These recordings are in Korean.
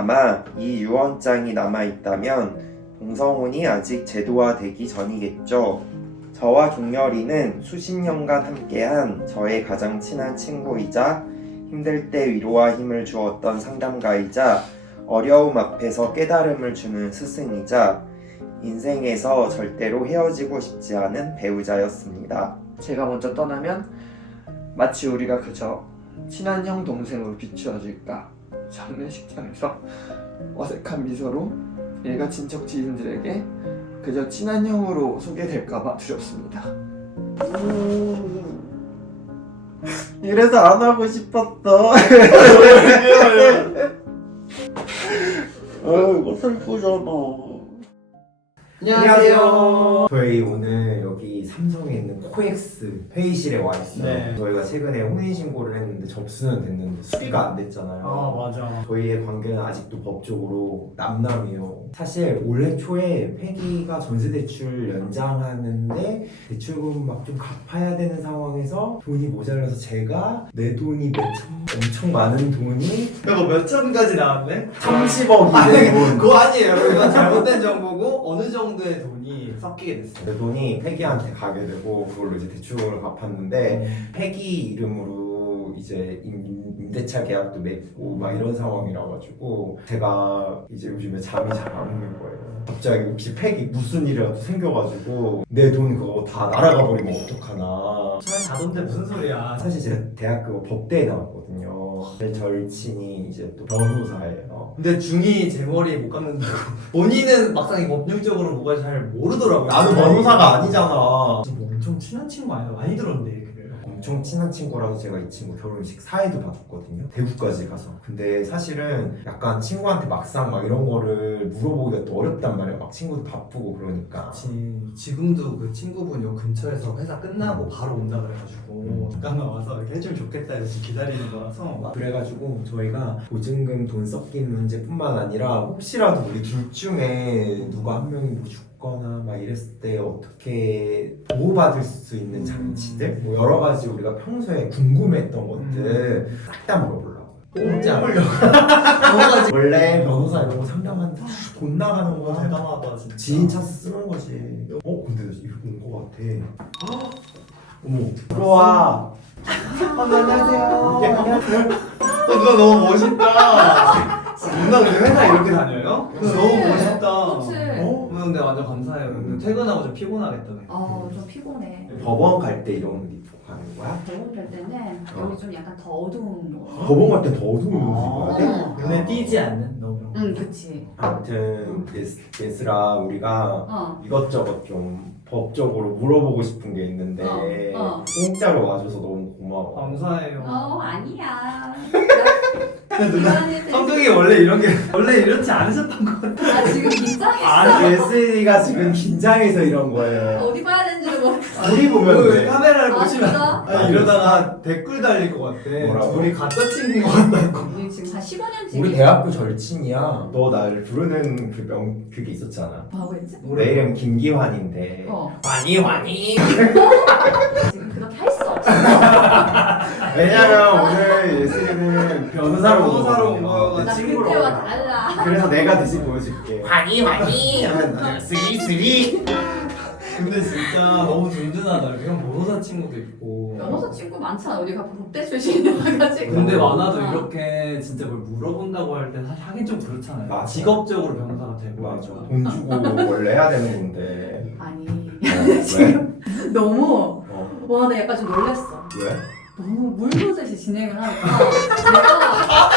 아마 이 유언장이 남아있다면 동성혼이 아직 제도화되기 전이겠죠. 저와 종렬이는 수십 년간 함께한 저의 가장 친한 친구이자 힘들 때 위로와 힘을 주었던 상담가이자 어려움 앞에서 깨달음을 주는 스승이자 인생에서 절대로 헤어지고 싶지 않은 배우자였습니다. 제가 먼저 떠나면 마치 우리가 그저 친한 형 동생으로 비추어질까. 장례식장에서 어색한 미소로 일가 친척 지인들에게 그저 친한 형으로 소개될까봐 두렵습니다. 이래서 안 하고 싶었어. 이거 슬프잖아. 안녕하세요. 저희 오늘 여기 삼성에 있는 코엑스 회의실에 와 있어요. 네. 저희가 최근에 혼인신고를 했는데 접수는 됐는데 수리가 안 됐잖아요. 맞아. 저희의 관계는 아직도 법적으로 남남이에요. 사실 올해 초에 폐기가 전세대출 연장하는데 대출금 막 좀 갚아야 되는 상황에서 돈이 모자라서 제가 내 돈이 엄청 많은 돈이 이거 몇 천까지 나왔네? 30억이 된 돈. 그거 아니에요. 이건 잘못된 정보고 어느 정도의 돈이 섞이게 됐어요. 내 돈이 폐기한테 가게 되고 그걸로 이제 대출금을 갚았는데 폐기 이름으로 이제 임대차 계약도 맺고 막 이런 상황이라 가지고 제가 이제 요즘에 잠이 잘 안 오는 거예요. 갑자기 혹시 폐기 무슨 일이라도 생겨가지고 내 돈 그거 다 날아가 버리면 어떡하나. 잘 자던데 무슨 소리야. 사실 제가 대학교 법대에 나왔거든요. 제 절친이 이제 또 변호사예요. 근데 중이 제 머리에 못 감는다고. 본인은 막상 이 법률적으로 뭐가 잘 모르더라고요. 나도 변호사가 아니잖아. 지금 엄청 친한 친구 아니야? 많이 들었는데 얘기를. 엄청 친한 친구라서 제가 이 친구 결혼식 사회도 받았거든요. 대구까지 가서. 근데 사실은 약간 친구한테 막상 막 이런 거를 물어보기가 또 어렵단 말이야. 막 친구도 바쁘고 그러니까. 지금도 그 친구분 요 근처에서 회사 끝나고 바로 온다 그래가지고 잠깐만 와서 이렇게 해주면 좋겠다 해서 지금 기다리는 거라서. 그래가지고 저희가 보증금 돈 섞인 문제뿐만 아니라 혹시라도 우리 둘 중에 누가 한 명이 뭐 죽거나 막 이랬을 때 어떻게 보호받을 수 있는 장치들 뭐 여러 가지 우리가 평소에 궁금했던 것들 싹 다 물어보려고. 진짜 원래 변호사 이런 거 상담하는데 돈 나가는 거 대단하다 진짜. 지인 차서 쓰는 거지. 근데 이거 온거 같아. 어머 들어와. 안녕하세요. 누나 너무 멋있다. 누나 근데 회사 이렇게 다녀요? 너무 멋있다. 그치? 누나 근데 완전 감사해요. 근데 퇴근하고 좀 피곤하겠다네. 좀 피곤해. 법원 갈 때 이런 옷 입고 가는 거야? 대본 될 때는 여기 좀 약간 더 어두운 거. 법원 갈 때 더 어두운 옷 입어야 돼? 눈에 띄지 않는 너무. 응, 그치. 아무튼 예슬아 우리가 이것저것 좀 법적으로 물어보고 싶은 게 있는데 공짜로 와줘서 너무 고마워. 감사해요. 아니야. 근데 누나 성격이 원래 원래 이렇지 않으셨던 것 같아. 나 지금 긴장했어. 아니 예슬이가 지금 긴장해서 이런 거예요. 어디 봐야 되는지도 모르겠어. 우리 보면 그 돼. 카메라를 아, 보시면 진짜? 아니, 이러다가 댓글 달릴 것 같아. 뭐라고? 우리 가짜 친구인 것 같다고. 우리 지금 한 15년 지기. 우리 대학교 절친이야. 너 나를 부르는 그게 있었잖아. 뭐라고 했지? 내 이름 김기환인데. 환희. 지금 그렇게 할 수 없어. 왜냐면 오늘 예슬이는 변호사로 온 거여가지고. 나 친구로 그때와 와. 달라. 그래서 내가 대신 보여줄게. 환희 하면 쓰리. 근데 진짜 너무 든든하다. 그냥 변호사 친구도 있고. 변호사 친구 많잖아. 어디 가서 법대 출신이어가지고. 근데 많아도 이렇게 진짜 뭘 물어본다고 할 때 사실 하긴 좀 그렇잖아요. 맞아. 직업적으로 변호사가 되고. 맞아. 돈 주고 원래 해야 되는 건데. 아니. 왜? 지금 너무 어. 와, 나 약간 좀 놀랬어. 왜? 너무 물보듯이 진행을 하니까 내가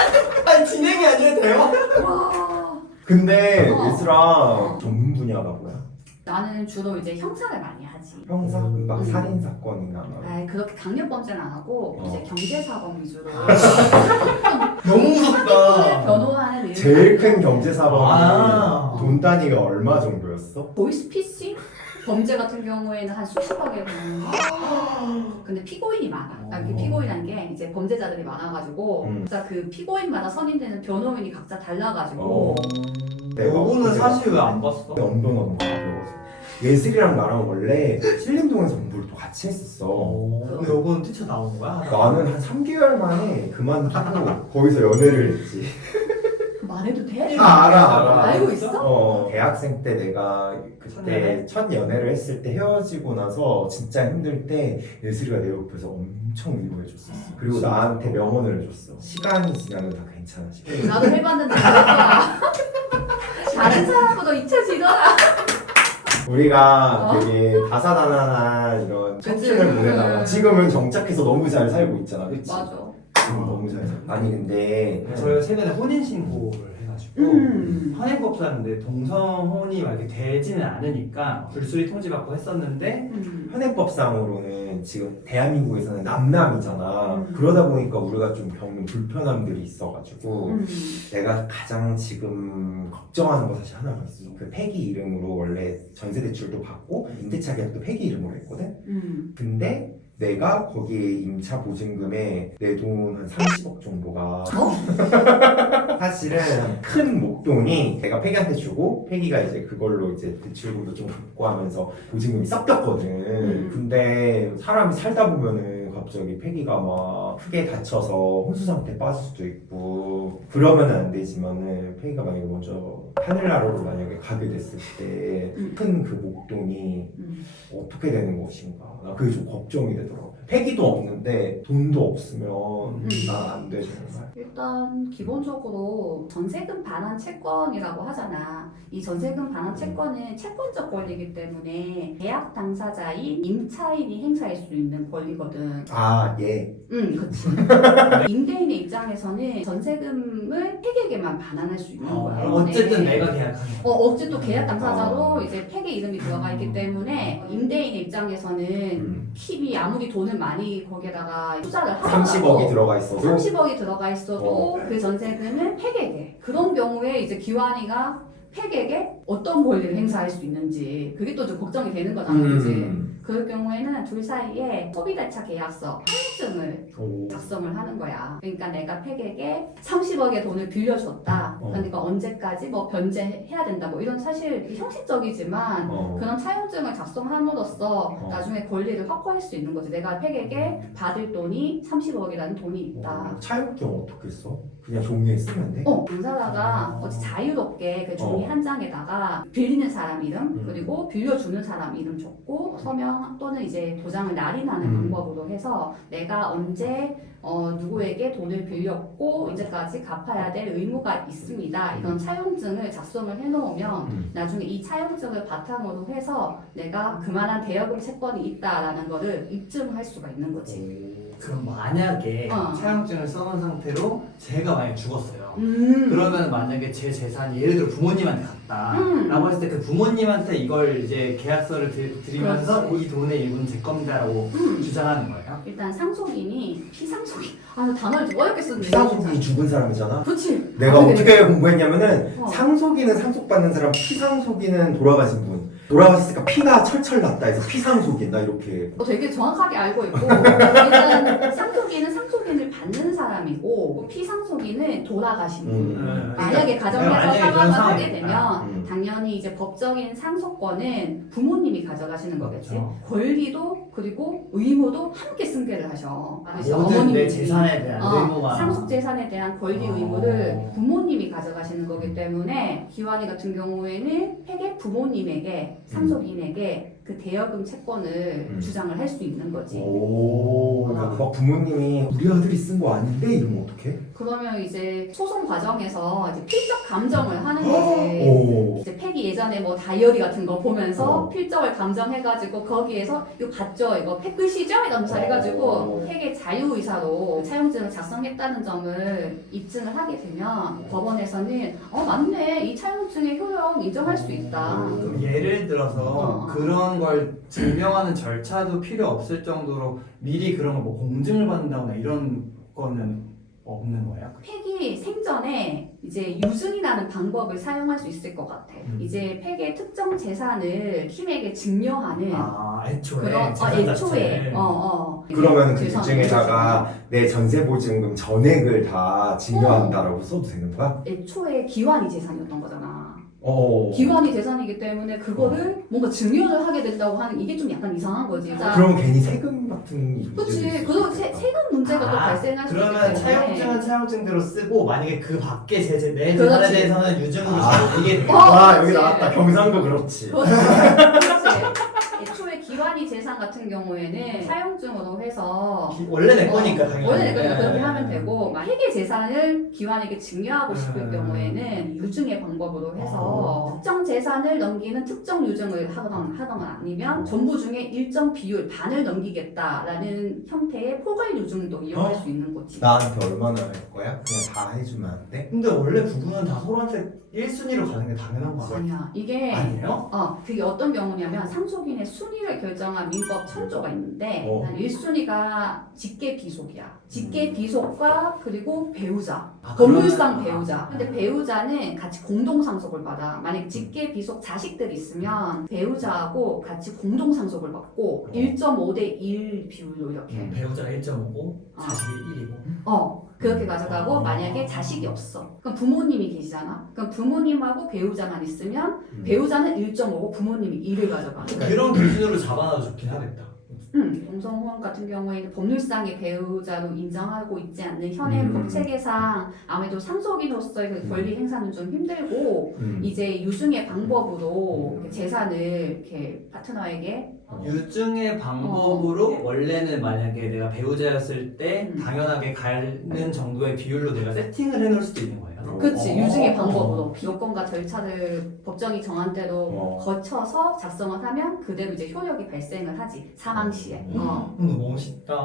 아니 진행이 아니라 대화. 와. 근데 어. 예슬아 전문 분야가 뭐야? 나는 주로 이제 형사를 많이 하지. 형사? 막 살인 사건이나 막. 아이, 그렇게 강력 범죄는 안 하고 어. 이제 경제사범 위주로 너무 무섭다. 변호하는 일. 제일 큰 경제 사범이 아. 돈 단위가 얼마 정도였어? 보이스피싱 범죄 같은 경우에는 한 수십억에 보는 거. 근데 피고인이 많아. 그러니까 그 피고인한 게 이제 범죄자들이 많아가지고 진짜 그 피고인마다 선임되는 변호인이 각자 달라가지고 요거는 사실 왜 안 봤어? 연봉 너무 가벼워서. 예슬이랑 나랑 원래 신림동에서 공부를 또 같이 했었어. 근데 요거는 뛰쳐 나온 거야? 나는 한 3개월 만에 그만두고 거기서 연애를 했지. 말해도 돼? 알아. 알고 있어? 대학생 때 내가 그때 첫 연애를 했을 때 헤어지고 나서 진짜 힘들 때 예슬이가 내 옆에서 엄청 위로해줬었어. 그리고 진짜? 나한테 명언을 해줬어. 시간이 지나면 다 괜찮아지고. 나도 해봤는데 그랬더라. 다른 사람보다 잊혀지더라. 우리가 되게 다사다난한 이런 그치. 청춘을 보내다가 지금은 정착해서 너무 잘 살고 있잖아, 그치? 맞아. 지금 너무 잘 살고. 아니 근데 저희가 최근에 혼인신고를 해가지고 현행법사인데 동성혼이 막 이렇게 되지는 않으니까 불수리 통지받고 했었는데 현행법상으로는 지금 대한민국에서는 남남이잖아. 그러다 보니까 우리가 좀 겪는 불편함들이 있어가지고 내가 가장 지금 걱정하는 거 사실 하나가 있어. 그 폐기 이름으로 원래 전세 대출도 받고 임대차 계약도 폐기 이름으로 했거든. 근데 내가 거기에 임차 보증금에 내 돈 한 30억 정도가 사실은 큰 목돈이 내가 폐기한테 주고 폐기가 이제 그걸로 이제 대출금도 좀 갚고 하면서 보증금이 섞였거든. 근데 사람이 살다 보면은 갑자기 폐기가 막 크게 다쳐서 혼수 상태에 빠질 수도 있고 그러면은 안 되지만은 폐기가 만약에 먼저 하늘나라로 만약에 가게 됐을 때 큰 그 목돈이 어떻게 되는 것인가 나 그게 좀 걱정이 되더라고. 폐기도 없는데 돈도 없으면 난 안 되죠. 일단 기본적으로 전세금 반환 채권이라고 하잖아. 이 전세금 반환 채권은 채권적 권리이기 때문에 계약 당사자인 임차인이 행사할 수 있는 권리거든. 아 예. 그치. 임대인의 입장에서는 전세금을 폐기에게만 반환할 수 있는 거야. 어쨌든 네. 내가 계약하는 거. 어쨌든 계약 당사자로 이제 폐기 이름이 들어가 있기 때문에 임대인의 입장에서는 킵이 아무리 돈을 많이 거기에다가 투자를 하더라도 30억이 들어가 있어도 30억이 들어가 있어도 그 전세금은 폐기에게. 그런 경우에 이제 기환이가 폐기에게 어떤 권리를 행사할 수 있는지 그게 또 좀 걱정이 되는 거잖아, 그치? 그럴 경우에는 둘 사이에 소비대차 계약서 항증을 작성을 하는 거야. 그러니까 내가 폐기에게 30억의 돈을 빌려줬다. 그러니까 언제까지 뭐 변제해야 된다. 뭐 이런 사실 형식적이지만 그런 차용증을 작성함으로써 나중에 권리를 확보할 수 있는 거지. 내가 폐기에게 받을 돈이 30억이라는 돈이 있다. 차용증 어떻게 써? 그냥 종이에 쓰면 돼? 당사자가 어찌 자유롭게 그 종이 한 장에다가 빌리는 사람 이름 그리고 빌려주는 사람 이름 적고 서명 또는 이제 도장을 날인하는 방법으로 해서 내가 언제 누구에게 돈을 빌렸고 언제까지 갚아야 될 의무가 있습니다. 이런 차용증을 작성을 해놓으면 나중에 이 차용증을 바탕으로 해서 내가 그만한 대여금 채권이 있다라는 거를 입증할 수가 있는 거지. 그럼 만약에 어. 차용증을 써놓은 상태로 제가 만약에 죽었어요. 그러면 만약에 제 재산이 예를 들어 부모님한테 갔다 라고 했을 때 그 부모님한테 이걸 이제 계약서를 드리면서 그렇지. 이 돈의 일부는 제 겁니다라고 주장하는 거예요? 일단 상속인이 피상속인 나 단어를 좀 어렵게 썼는데 피상속인이 죽은 사람이잖아. 그렇지. 내가 어떻게 공부했냐면은 어. 상속인은 상속받는 사람, 피상속인은 돌아가신 분. 돌아가셨으니까 피가 철철 났다 해서 피상속인 나 이렇게. 되게 정확하게 알고 있고 일단 상속인은 상속인을 받는 사람이고 피상속인은 돌아가신 분. 만약에 가정에서 만약에 그런 사망을 상황이 하게 되면 당연히 이제 법적인 상속권은 부모님이 가져가시는 거겠지. 그렇죠. 권리도 그리고 의무도 함께 승계를 하셔. 모든 내 재산에 대한 의무가 상속 재산에 대한 권리 의무를 부모님이 가져가시는 거기 때문에 기환이 같은 경우에는 폐계 부모님에게 상속인에게 그 대여금 채권을 주장을 할 수 있는 거지. 오. 막 부모님이 우리 아들이 쓴 거 아닌데 이러면 어떡해? 그러면 이제 소송 과정에서 이제 필적 감정을 하는 거지. 오. 이제 폐기 예전에 뭐 다이어리 같은 거 보면서 필적을 감정해가지고 거기에서 이거 봤죠? 이거 폐글씨죠? 이러면서 해가지고 폐기 자유의사로 차용증을 작성했다는 점을 입증을 하게 되면 법원에서는 맞네 이 차용증의 효력 인정할 수 있다. 그럼 예를 들어서 그런 걸 증명하는 절차도 필요 없을 정도로 미리 그런 걸 뭐 공증을 받는다거나 이런 거는 없는 거야? 폐기 생전에 이제 유증이라는 방법을 사용할 수 있을 것 같아. 이제 폐기의 특정 재산을 킴에게 증여하는 애초에 그런 재산 애초에 자체를. 그러면 그 재산을 규정에다가 내 전세보증금 전액을 다 증여한다라고 써도 되는 거야? 애초에 기환이 재산이었던 거잖아. 기관이 재산이기 때문에 그거를 뭔가 증여를 하게 된다고 하는 이게 좀 약간 이상한 거지. 그러면 괜히 세금 같은 그렇지. 그리고 세금 문제가 또 발생할 수 있기 그러면 때문에. 차용증은 차용증대로 쓰고 만약에 그 밖에 내 그렇지. 재산에 대해서는 유증으로 이게 와 그렇지. 여기 나왔다. 경상도 그렇지. 그렇지. 그렇지. 애초에 기관이 재산 같은 경우에는 사용증으로 해서 원래 내 거니까 당연히. 원래 내 거니까 네. 그렇게 하면 되고 회계 재산을 기관에게 증여하고 싶을 네. 경우에는 유증의 방법으로 해서 특정 재산을 넘기는 특정 유증을 하거나 아니면 전부 중에 일정 비율 반을 넘기겠다라는 형태의 포괄 유증도 이용할 수 있는 거지. 나한테 얼마나 할 거야? 그냥 다 해주면 안 돼? 근데 원래 부부는 다 서로한테 1순위로 가는 게 당연한 거 아니야? 아니야. 이게 아니에요? 그게 어떤 경우냐면 상속인의 순위를 결정한 민법 천조가 있는데 한 1순위가 직계 비속이야. 직계 비속과 그리고 배우자. 법률상 배우자. 근데 배우자는 같이 공동 상속을 받아. 만약 직계 비속 자식들이 있으면 배우자하고 같이 공동 상속을 받고 1.5대 1 비율로 이렇게. 배우자가 1.5고 자식이 1이고. 그렇게 가져가고 만약에 자식이 없어. 그럼 부모님이 계시잖아. 그럼 부모님하고 배우자만 있으면 배우자는 1.5고 부모님이 2를 가져가. 그런 기준으로 잡아놔도 좋긴 하겠다. 동성혼 같은 경우에는 법률상의 배우자로 인정하고 있지 않는 현행 법체계상 아무래도 상속인으로서의 그 권리 행사는 좀 힘들고 이제 유증의 방법으로 이렇게 재산을 이렇게 파트너에게 유증의 방법으로 원래는 만약에 내가 배우자였을 때 당연하게 가는 정도의 비율로 내가 세팅을 해놓을 수도 있는 거예요. 그치 유증의 방법으로 요건과 절차를 법정이 정한 대로 거쳐서 작성을 하면 그대로 이제 효력이 발생을 하지 사망 시에. 너무 멋있다.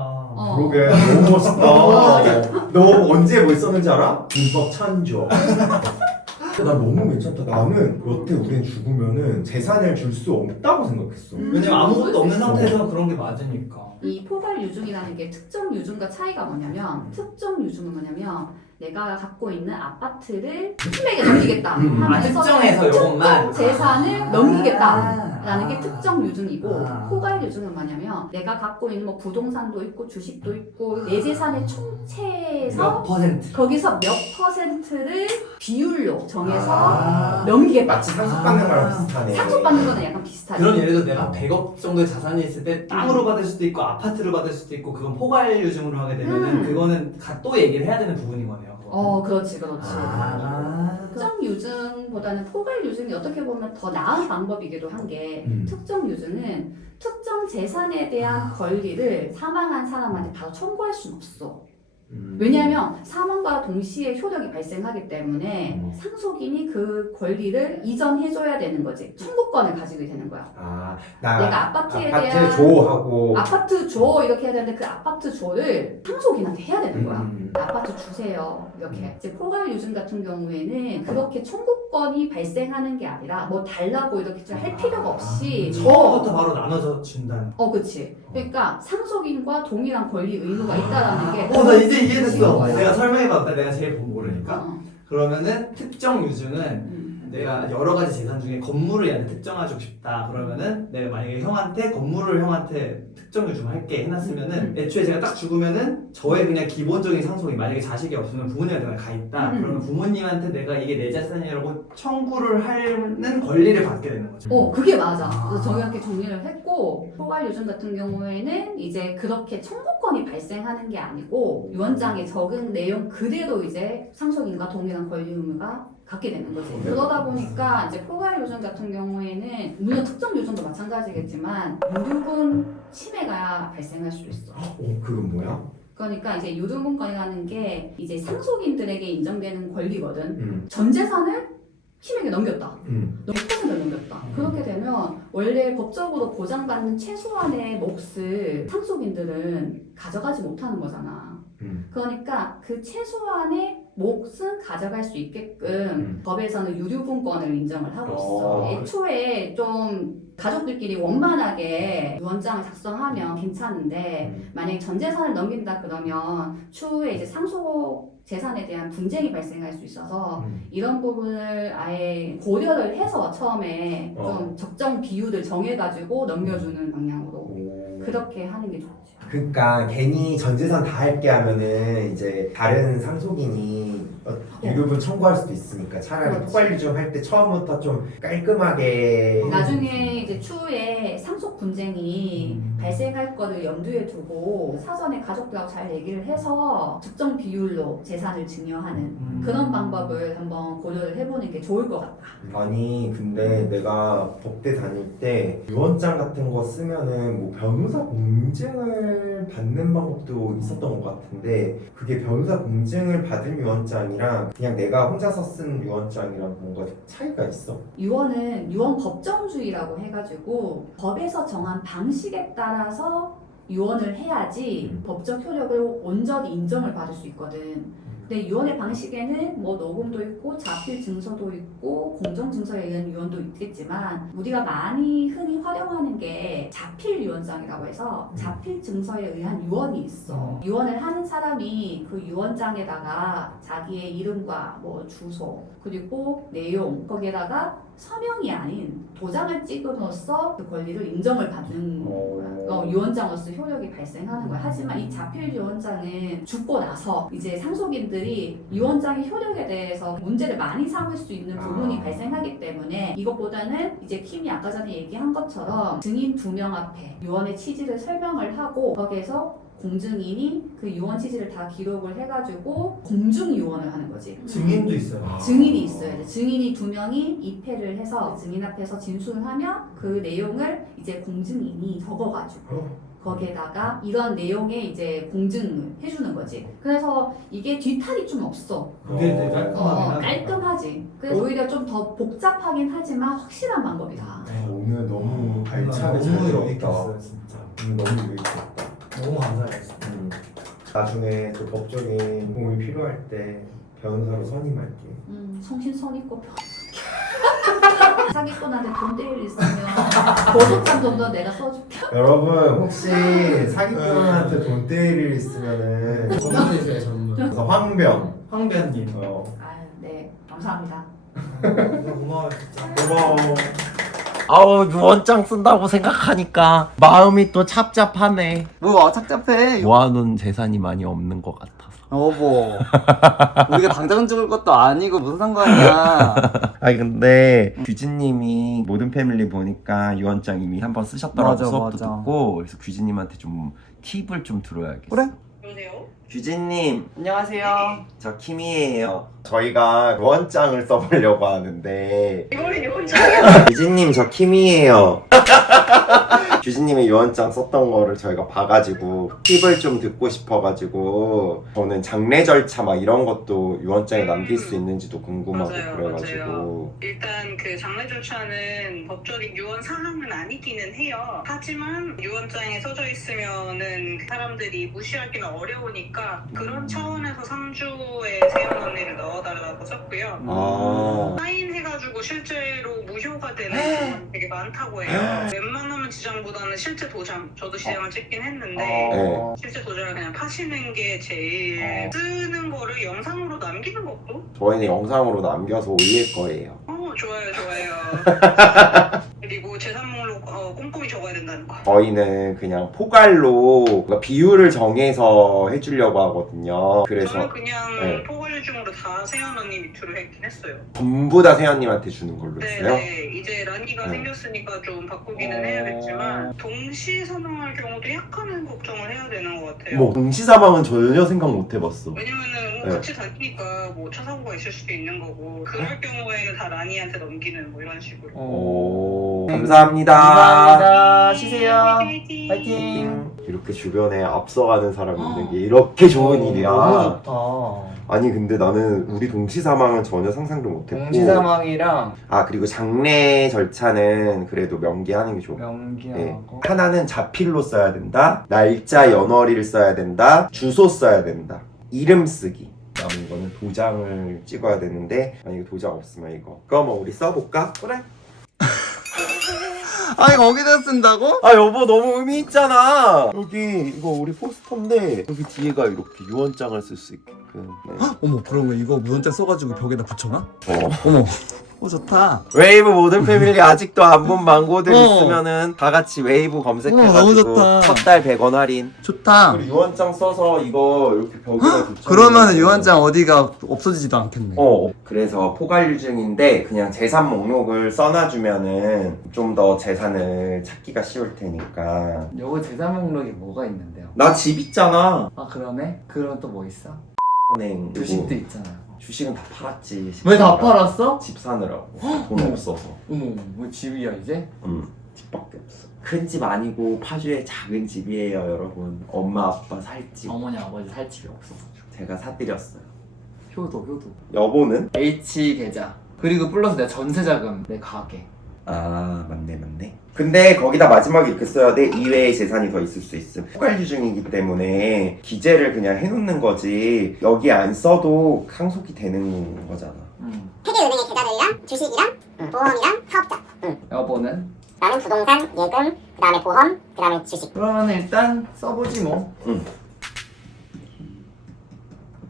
그러게 너무 멋있다. 너 언제 뭐 썼는지 알아? 민법 천조. 나 너무 괜찮다. 나는 여태 우린 죽으면은 재산을 줄 수 없다고 생각했어. 왜냐면 아무것도 없는 상태에서 그런 게 맞으니까. 이 포괄 유증이라는 게 특정 유증과 차이가 뭐냐면 특정 유증은 뭐냐면 내가 갖고 있는 아파트를 팀에게 넘기겠다 하면서 특정해서 요것만 특정 재산을 넘기겠다라는 게 특정 유증이고 아. 포괄 유증은 뭐냐면 내가 갖고 있는 뭐 부동산도 있고 주식도 있고 내 재산의 총체에서 몇 퍼센트? 거기서 몇 퍼센트를 비율로 정해서 아. 넘기겠다. 마치 상속받는 거랑 비슷하네. 상속받는 거는 약간 비슷하지. 그런 예를 들어 내가 100억 정도의 자산이 있을 때 땅으로 받을 수도 있고 아파트로 받을 수도 있고 그건 포괄 유증으로 하게 되면은 그거는 또 얘기를 해야 되는 부분인 거네요. 그렇지. 아. 특정 유증보다는 포괄 유증이 어떻게 보면 더 나은 방법이기도 한 게 특정 유증은 특정 재산에 대한 권리를 사망한 사람한테 바로 청구할 수는 없어. 왜냐하면 사망과 동시에 효력이 발생하기 때문에 상속인이 그 권리를 이전해줘야 되는 거지. 청구권을 가지게 되는 거야. 내가 아파트에 대한 조하고 아파트 줘 이렇게 해야 되는데 그 아파트 줘를 상속인한테 해야 되는 거야. 아파트 주세요 이렇게. 이제 포괄 유증 같은 경우에는 그렇게 청구권이 발생하는 게 아니라 뭐 달라고 이렇게 좀 할 필요가 없이 처음부터 바로 나눠져 준다는. 그치. 그러니까 상속인과 동일한 권리 의무가 있다라는 게. 나 이제 이해됐어. 쉬운 거야. 내가 설명해봤다. 내가 제일 모르니까. 어. 그러면은 특정 유증은 내가 여러 가지 재산 중에 건물을 얘한테 특정해주고 싶다. 그러면은 내가 만약에 건물을 형한테 특정 유증을 할게 해놨으면은 애초에 제가 딱 죽으면은 저의 그냥 기본적인 상속이 만약에 자식이 없으면 부모님한테 가 있다. 그러면 부모님한테 내가 이게 내 재산이라고 청구를 하는 권리를 받게 되는 거죠. 그게 맞아. 그래서 정확히 정리를 했고 포괄 유증 같은 경우에는 이제 그렇게 청구권이 발생하는 게 아니고 유언장에 적은 내용 그대로 이제 상속인과 동일한 권리 의무가 갖게 되는 거지. 그러다 보니까 이제 포괄 유증 같은 경우에는 물론 특정 유증도 마찬가지겠지만 유류분 침해가 발생할 수도 있어. 그건 뭐야? 그러니까 이제 유류분권이라는 게 이제 상속인들에게 인정되는 권리거든. 전 재산을 팀에게 넘겼다. 100%를 넘겼다. 그렇게 되면 원래 법적으로 보장받는 최소한의 몫을 상속인들은 가져가지 못하는 거잖아. 그러니까 그 최소한의 몫은 가져갈 수 있게끔 법에서는 유류분권을 인정을 하고 있어. 애초에 좀 가족들끼리 원만하게 유언장을 작성하면 괜찮은데 만약에 전 재산을 넘긴다 그러면 추후에 이제 상속 재산에 대한 분쟁이 발생할 수 있어서 이런 부분을 아예 고려를 해서 처음에 좀 적정 비율을 정해가지고 넘겨주는 방향으로 그렇게 하는 게 좋지. 그러니까 괜히 전 재산 다 할게 하면은 이제 다른 상속인이 유급은 청구할 수도 있으니까 차라리 그렇지. 폭발유 좀 할 때 처음부터 좀 깔끔하게 나중에 이제 추후에 상속 분쟁이 발생할 거를 염두에 두고 사전에 가족들하고 잘 얘기를 해서 적정 비율로 재산을 증여하는 그런 방법을 한번 고려를 해보는 게 좋을 것 같다. 아니 근데 내가 법대 다닐 때 유언장 같은 거 쓰면은 뭐 변호사 공증을 받는 방법도 있었던 것 같은데 그게 변호사 공증을 받은 유언장이랑 그냥 내가 혼자서 쓴 유언장이랑 뭔가 차이가 있어? 유언은 유언 법정주의라고 해가지고 법에서 정한 방식에 따라서 유언을 해야지 법적 효력을 온전히 인정을 받을 수 있거든. 근데 유언의 방식에는 뭐 녹음도 있고 자필 증서도 있고 공정 증서에 의한 유언도 있겠지만 우리가 많이 흔히 활용하는 게 자필 유언장이라고 해서 자필 증서에 의한 유언이 있어. 유언을 하는 사람이 그 유언장에다가 자기의 이름과 뭐 주소 그리고 내용 거기에다가 서명이 아닌 도장을 찍음으로써 그 권리를 인정을 받는 거야. 유언장으로서 효력이 발생하는 거야. 하지만 이 자필 유언장은 죽고 나서 이제 상속인들이 유언장의 효력에 대해서 문제를 많이 삼을 수 있는 부분이 발생하기 때문에 이것보다는 이제 킴이 아까 전에 얘기한 것처럼 증인 2명 앞에 유언의 취지를 설명을 하고 거기에서 공증인이 그 유언 취지를 다 기록을 해가지고 공중 유언을 하는 거지. 증인도 있어요. 증인이 있어야 돼. 증인이 2명이 입회를 해서 증인 앞에서 진술을 하면 그 내용을 이제 공증인이 적어가지고 거기에다가 이런 내용의 이제 공증을 해주는 거지. 그래서 이게 뒤탈이 좀 없어. 그게 되게 깔끔하긴 깔끔하지. 그래서 오히려 좀 더 복잡하긴 하지만 확실한 방법이다. 오늘 너무 알차게 잘 너무 들었다. 유익했어요 진짜. 오늘 너무 유익했다. 너무 감사해요. 나중에 그 법적인 도움이 필요할 때 변호사로 선임할게. 성신선입고 사기꾼한테 돈 떼일 있으면 고소장 돈도 내가 써줄게. 여러분 혹시 사기꾼한테 돈 떼일 일 있으면은 전문이세요 전문. 그래서 황변. 황배한님. 아유, 네, 감사합니다. 고마워요 진짜. 고마워. 아우 유언장 쓴다고 생각하니까 마음이 또 찹찹하네. 뭐 착잡해. 모아놓은 재산이 많이 없는 것 같아서. 뭐 우리가 당장 죽을 것도 아니고 무슨 상관이야. 아니 근데 규진님이 모든 패밀리 보니까 유언장 이미 한번 쓰셨더라고. 맞아, 수업도 맞아. 듣고 그래서 규진님한테 좀 팁을 좀 들어야겠어. 그래? 여보세요? 규진님 안녕하세요. 저 키미예요. 저희가 유언장을 써보려고 하는데 이거는 혼자예요? 규진님 저 키미예요. 규진님의 유언장 썼던 거를 저희가 봐가지고 팁을 좀 듣고 싶어가지고 저는 장례 절차 막 이런 것도 유언장에 남길 수 있는지도 궁금하고 맞아요, 그래가지고 맞아요. 일단 그 장례 절차는 법적인 유언 사항은 아니기는 해요. 하지만 유언장에 써져 있으면은 그 사람들이 무시하기는 어려우니까 그런 차원에서 상주에 세연 언니를 넣어달라고 썼고요. 아 사인해가지고 실제로 무효가 되는 경우는 되게 많다고 해요. 웬만하면 지장보다는 실제 도장, 저도 지장을 찍긴 했는데 네. 실제 도장을 그냥 파시는 게 제일 쓰는 거를 영상으로 남기는 것도 저희는 영상으로 남겨서 올릴 거예요. 좋아요 좋아요. 그리고 재산 목록 꼼꼼히 적어야 된다는 거. 저희는 그냥 포괄로 그러니까 비율을 정해서 해주려고 하거든요. 그래서 저는 그냥 네. 포괄 중으로 다 세연 언니 밑으로 했긴 했어요. 전부 다 세연님한테 주는 걸로 했어요. 네네. 이제 란기가 네. 생겼으니까 좀 바꾸기는 해야겠지만 동시 사망할 경우도 약간은 걱정을 해야 되는 것 같아요. 뭐 동시사망은 전혀 생각 못 해봤어. 왜냐면은 네. 같이 다니니까 뭐 차 사고가 있을 수도 있는 거고 그럴 경우에는 다 라니한테 넘기는 뭐 이런 식으로. 오 감사합니다. 감사합니다. 쉬세요. 화이팅! 파이팅. 이렇게 주변에 앞서가는 사람이 있는 게 이렇게 좋은 일이야. 너무 좋다. 아니 근데 나는 우리 동시사망은 전혀 상상도 못했고 동시사망이랑 아 그리고 장례 절차는 그래도 명기하는 게 좋아. 명기하고 하나는 자필로 써야 된다. 날짜 연월일 써야 된다. 주소 써야 된다. 이름 쓰기. 남은 거는 도장을 찍어야 되는데 만약에 도장 없으면 이거. 그러면 우리 써볼까? 그래. 아니 거기다 쓴다고? 아 여보 너무 의미 있잖아. 여기 이거 우리 포스터인데 여기 뒤에가 이렇게 유언장을 쓸 수 있게끔. 네. 어머 그러면 이거 무언장 써가지고 벽에다 붙여놔? 어. 어머 좋다. 웨이브 모든 패밀리 아직도 안 본 망고들 어. 있으면은 다 같이 웨이브 너무 검색해가지고 좋다. 첫 달 100원 할인. 좋다. 그리고 유언장 써서 이거 이렇게 벽에다 붙여. 그러면 유언장 어디가 없어지지도 않겠네. 그래서 포괄류 중인데 그냥 재산 목록을 써놔주면은 좀 더 재산을 찾기가 쉬울 테니까. 요거 재산 목록에 뭐가 있는데요? 나 집 있잖아. 아 그러네? 그럼 또 뭐 있어? 은행 주식도 있잖아. 주식은 다 팔았지. 왜 다 팔았어? 집 사느라고. 돈 없어서. 어머 뭐 집이야 이제? 집밖에 없어. 큰 집 아니고 파주의 작은 집이에요, 여러분. 엄마 아빠 살 집. 어머니 아버지 살 집이 없어서. 제가 사드렸어요. 효도. 여보는? H 계좌. 그리고 플러스 내 전세자금, 내 가게. 아, 맞네. 근데 거기다 마지막에 이렇게 써야 돼. 이외의 재산이 더 있을 수 있음. 포괄류 중이기 때문에 기재를 그냥 해놓는 거지. 여기 안 써도 상속이 되는 거잖아. 세개 은행의 계좌들이랑 주식이랑 보험이랑 사업자. 여보는? 나는 부동산, 예금, 그 다음에 보험, 그 다음에 주식. 그러면 일단 써보지 뭐.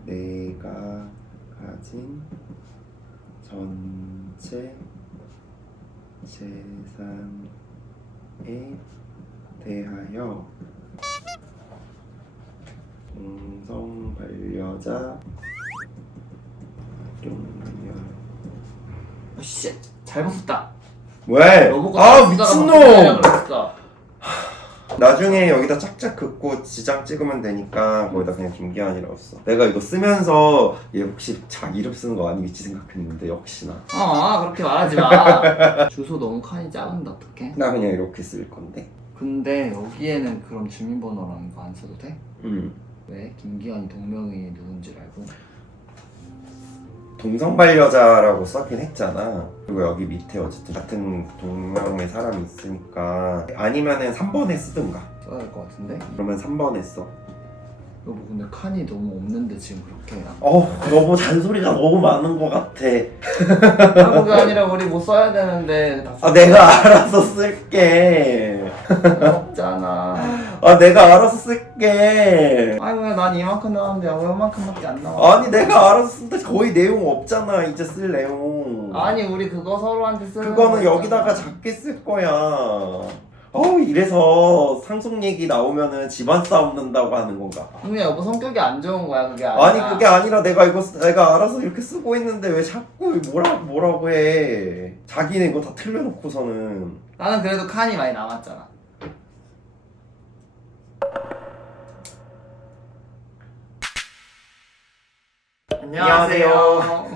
내가 가진 전체 재산에 대하여 공성 반려자 용량. 씨, 잘못 썼다. 왜? 아 미친놈! 그랬어. 나중에 여기다 짝짝 긋고 지장 찍으면 되니까 거기다 그냥 김기환이라고 써. 내가 이거 쓰면서 얘 혹시 자기 이름 쓰는 거 아니겠지 생각했는데 역시나. 그렇게 말하지 마. 주소 너무 칸이 작은데 어떡해? 나 그냥 이렇게 쓸 건데. 근데 여기에는 그럼 주민번호라는 거 안 써도 돼? 음. 왜? 김기환이 동명이 누군지 알고? 동성 반려자라고 써긴 했잖아. 그리고 여기 밑에 어쨌든 같은 동명의 사람이 있으니까 아니면은 3번에 쓰든가. 써야 될 것 같은데? 그러면 3번에 써. 여보 근데 칸이 너무 없는데 지금 그렇게 너무 잔소리가 너무 많은 것 같아. 그게 아니라 우리 뭐 써야 되는데 내가 알아서 쓸게. 없잖아. 내가 알아서 쓸게. 아니 왜 난 이만큼 나왔는데 왜 이만큼밖에 안 나와? 아니 내가 알아서 쓴데 거의 내용 없잖아. 이제 쓸 내용. 아니 우리 그거 서로한테 쓰는 그거는 거잖아. 여기다가 작게 쓸 거야. 이래서 상속 얘기 나오면은 집안 싸움 난다고 하는 건가? 근데 여보 성격이 안 좋은 거야 그게 아니라. 아니 그게 아니라 내가 알아서 이렇게 쓰고 있는데 왜 자꾸 뭐라고 해? 자기는 이거 다 틀려놓고서는. 나는 그래도 칸이 많이 남았잖아. 안녕하세요.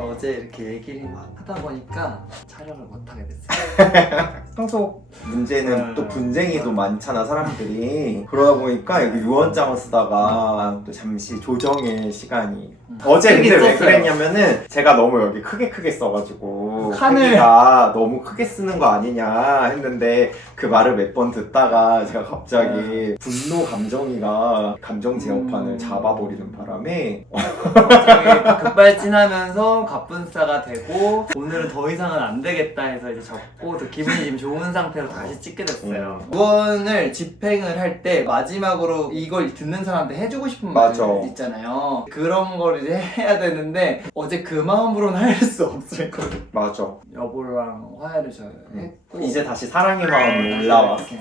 어제 이렇게 얘기를 막 하다 보니까 촬영을 못 하게 됐어요. 상속 문제는 또 분쟁이도 많잖아 사람들이. 그러다 보니까 여기 유언장을 쓰다가 또 잠시 조정의 시간이. 어제 근데 왜 있었어요. 그랬냐면은 제가 너무 여기 크게 써가지고 칸을- 크기가 너무 크게 쓰는 거 아니냐 했는데 그 말을 몇 번 듣다가 제가 갑자기 분노 감정이가 감정 제어판을 잡아버리는 바람에 갑자기 급발진하면서 갑분싸가 되고 오늘은 더 이상은 안 되겠다 해서 이제 접고 또 기분이 지금 좋은 상태로 다시 찍게 됐어요. 유언을 집행을 할 때 마지막으로 이걸 듣는 사람한테 해주고 싶은 말 맞아. 있잖아요. 그런 걸 이제 해야 되는데 어제 그 마음으로는 할 수 없을 거예요. 맞아. 여보랑 화해를 저 했고 이제 다시 사랑의 마음이 올라왔어. 이렇게.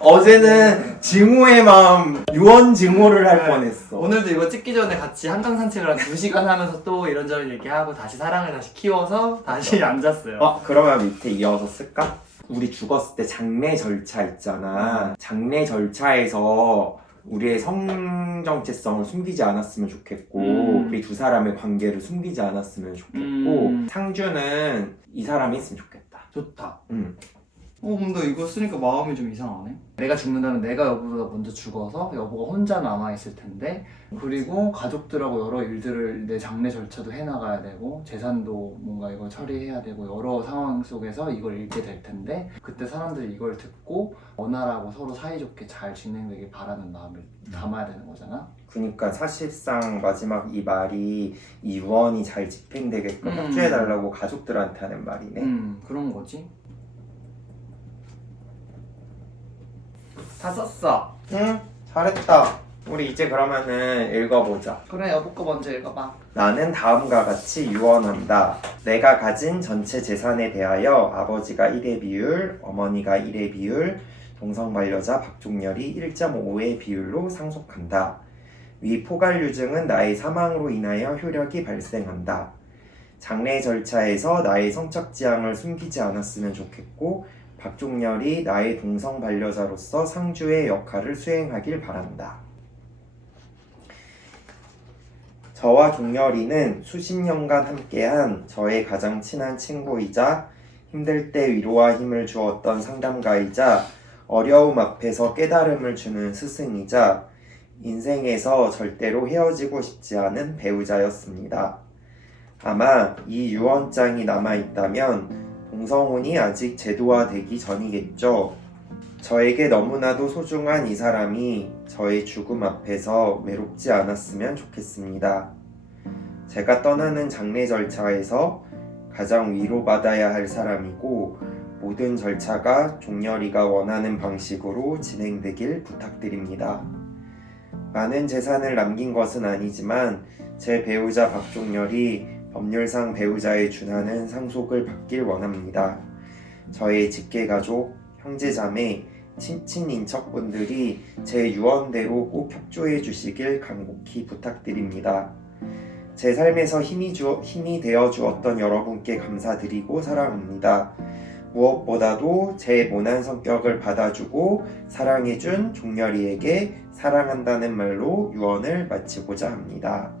어제는 증오의 마음, 유언 증오를 할 네. 뻔했어. 오늘도 이거 찍기 전에 같이 한강 산책을 한 2시간 하면서 또 이런저런 얘기하고 다시 사랑을 다시 키워서 다시 앉았어요. 그러면 밑에 이어서 쓸까? 우리 죽었을 때 장례 절차 있잖아. 장례 절차에서 우리의 성정체성을 숨기지 않았으면 좋겠고 우리 두 사람의 관계를 숨기지 않았으면 좋겠고 상주는 이 사람이 있으면 좋겠다. 좋다. 응. 근데 이거 쓰니까 마음이 좀 이상하네. 내가 죽는다면 내가 여보보다 먼저 죽어서 여보가 혼자 남아있을 텐데 그리고 가족들하고 여러 일들을 내 장례 절차도 해나가야 되고 재산도 뭔가 이걸 처리해야 되고 여러 상황 속에서 이걸 읽게 될 텐데 그때 사람들이 이걸 듣고 원활하고 서로 사이좋게 잘 진행되길 바라는 마음을 담아야 되는 거잖아. 그러니까 사실상 마지막 이 말이 이 유언이 잘 집행되게끔 협조해달라고 가족들한테 하는 말이네. 그런 거지. 다 썼어. 응, 잘했다. 우리 이제 그러면은 읽어보자. 그래, 여보 거 먼저 읽어봐. 나는 다음과 같이 유언한다. 내가 가진 전체 재산에 대하여 아버지가 1의 비율, 어머니가 1의 비율, 동성 반려자 박종렬이 1.5의 비율로 상속한다. 위 포괄 유증은 나의 사망으로 인하여 효력이 발생한다. 장례 절차에서 나의 성적 지향을 숨기지 않았으면 좋겠고 박종렬이 나의 동성 반려자로서 상주의 역할을 수행하길 바란다. 저와 종렬이는 수십 년간 함께한 저의 가장 친한 친구이자 힘들 때 위로와 힘을 주었던 상담가이자 어려움 앞에서 깨달음을 주는 스승이자 인생에서 절대로 헤어지고 싶지 않은 배우자였습니다. 아마 이 유언장이 남아있다면 동성혼이 아직 제도화되기 전이겠죠. 저에게 너무나도 소중한 이 사람이 저의 죽음 앞에서 외롭지 않았으면 좋겠습니다. 제가 떠나는 장례 절차에서 가장 위로받아야 할 사람이고 모든 절차가 종렬이가 원하는 방식으로 진행되길 부탁드립니다. 많은 재산을 남긴 것은 아니지만 제 배우자 박종렬이 법률상 배우자에 준하는 상속을 받길 원합니다. 저의 직계가족, 형제자매, 친인척분들이 제 유언대로 꼭 협조해 주시길 간곡히 부탁드립니다. 제 삶에서 힘이 되어 주었던 여러분께 감사드리고 사랑합니다. 무엇보다도 제 모난 성격을 받아주고 사랑해준 종렬이에게 사랑한다는 말로 유언을 마치고자 합니다.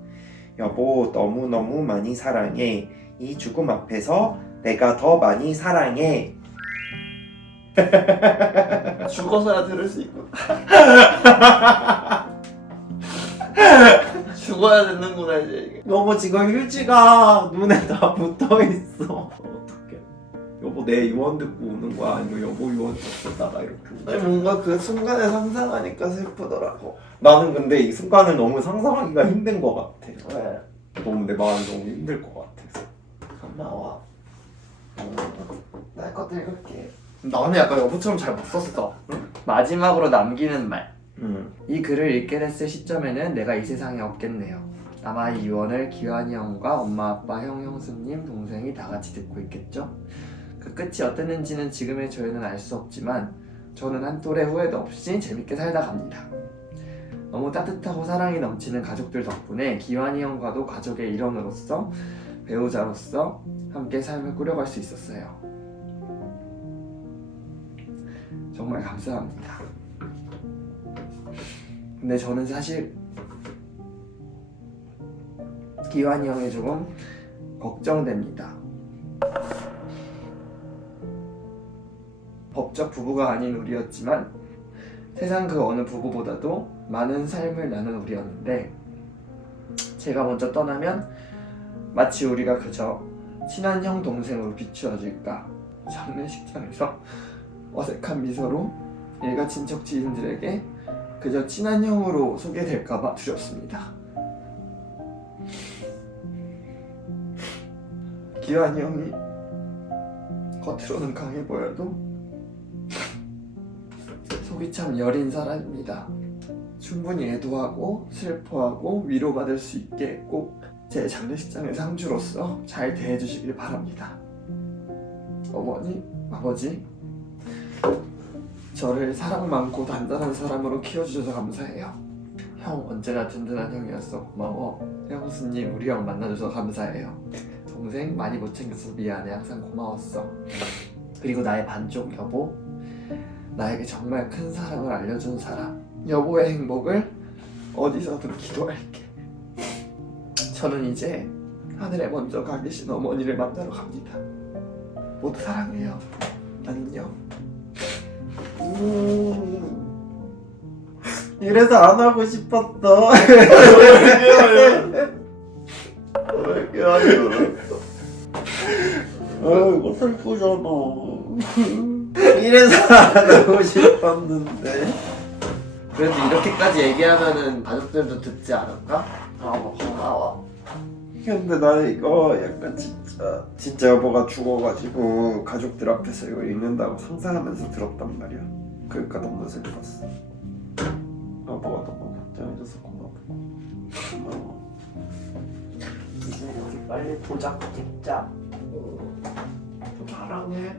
여보, 너무너무 많이 사랑해. 이 죽음 앞에서 내가 더 많이 사랑해. 죽어서야 들을 수 있구나. 죽어야 듣는구나 이제 이게. 여보, 지금 휴지가 눈에 다 붙어있어. 어떡해. 여보, 내 유언 듣고 우는 거야? 아니면 여보 유언 듣다가 이렇게 우는 거야? 아니, 뭔가 그 순간에 상상하니까 슬프더라고. 나는 근데 이 순간을 너무 상상하기가 힘든 것 같아. 왜? 너무 내 마음이 너무 힘들 것 같아서. 고마워. 나 것도 읽을게. 나는 약간 여보처럼 잘 못 썼어. 응? 마지막으로 남기는 말. 이 글을 읽게 됐을 시점에는 내가 이 세상에 없겠네요. 아마 이 유언을 기환이 형과 엄마, 아빠, 형, 형수님, 동생이 다 같이 듣고 있겠죠? 그 끝이 어땠는지는 지금의 저희는 알 수 없지만 저는 한 톨의 후회도 없이 재밌게 살다 갑니다. 너무 따뜻하고 사랑이 넘치는 가족들 덕분에 기환이 형과도 가족의 일원으로서 배우자로서 함께 삶을 꾸려갈 수 있었어요. 정말 감사합니다. 근데 저는 사실 기환이 형이 조금 걱정됩니다. 법적 부부가 아닌 우리였지만 세상 그 어느 부부보다도 많은 삶을 나눈 우리였는데 제가 먼저 떠나면 마치 우리가 그저 친한 형 동생으로 비추어질까. 장례식장에서 어색한 미소로 일가 친척 지인들에게 그저 친한 형으로 소개될까봐 두렵습니다. 기환이 형이 겉으로는 강해 보여도 속이 참 여린 사람입니다. 충분히 애도하고 슬퍼하고 위로받을 수 있게 꼭 제 장례식장의 상주로서 잘 대해주시길 바랍니다. 어머니, 아버지, 저를 사랑 많고 단단한 사람으로 키워주셔서 감사해요. 형 언제나 든든한 형이었어. 고마워. 형수님, 우리 형 만나줘서 감사해요. 동생 많이 못 챙겨서 미안해. 항상 고마웠어. 그리고 나의 반쪽 여보, 나에게 정말 큰 사랑을 알려준 사람. 여보의 행복을 어디서든 기도할게. 저는 이제 하늘에 먼저 가 계신 어머니를 만나러 갑니다. 모두 사랑해요. 안녕. 이래서 안 하고 싶었어. 왜 이렇게 안 울었어? 이거 슬프잖아. 이래서 안 하고 싶었는데. 그래도 이렇게까지 얘기하면은 가족들도 듣지 않을까? 고마워. 근데 나 이거 약간 진짜 여보가 죽어가지고 가족들 앞에서 이거 읽는다고 상상하면서 들었단 말이야. 그러니까 너무 슬펐어. 여보가 너무 걱정해서 빨리 보자 찍자. 사랑해.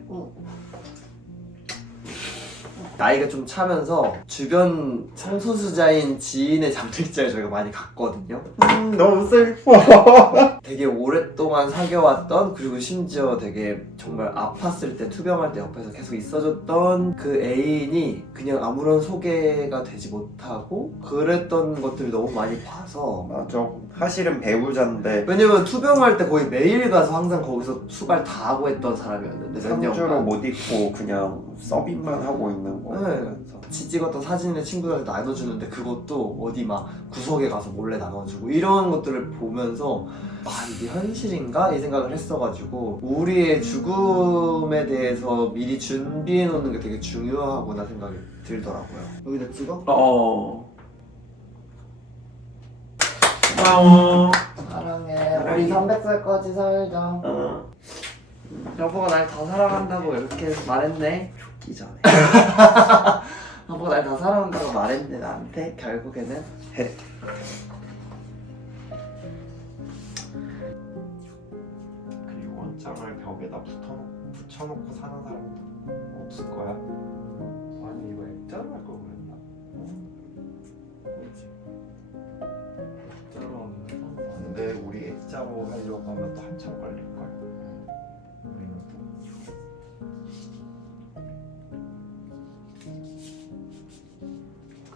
나이가 좀 차면서 주변 성소수자인 지인의 장례식장에 저희가 많이 갔거든요. 너무 슬퍼. 되게 오랫동안 사귀어왔던, 그리고 심지어 되게 정말 아팠을 때, 투병할 때 옆에서 계속 있어줬던 그 애인이 그냥 아무런 소개가 되지 못하고 그랬던 것들을 너무 많이 봐서. 맞아. 사실은 배우자인데 왜냐면 투병할 때 거의 매일 가서 항상 거기서 수발 다 하고 했던 사람이었는데 몇 3주로 년간. 못 입고 그냥 서빙만 하고 있는 거. 네. 지 찍었던 사진을 친구들한테 나눠주는데 그것도 어디 막 구석에 가서 몰래 나눠주고 이런 것들을 보면서 아 이게 현실인가? 이 생각을 했어가지고 우리의 죽음에 대해서 미리 준비해 놓는 게 되게 중요하구나 생각이 들더라고요. 여기다 찍어? 고마워. 사랑해. 우리 300살까지 살자. 여보가 날 더 사랑한다고 이렇게 말했네. 죽기 전에. 여보가 날 더 사랑한다고 말했네 나한테. 결국에는. 그리고 원장을 벽에다 붙여놓고 사는 사람도 없을 거야. 아니 이거 액자로 할 걸 그랬나? 뭐지? 액자로 하면 근데 우리 액자로 하려고 하면 또 한참 걸릴걸. 우리는 또 끝.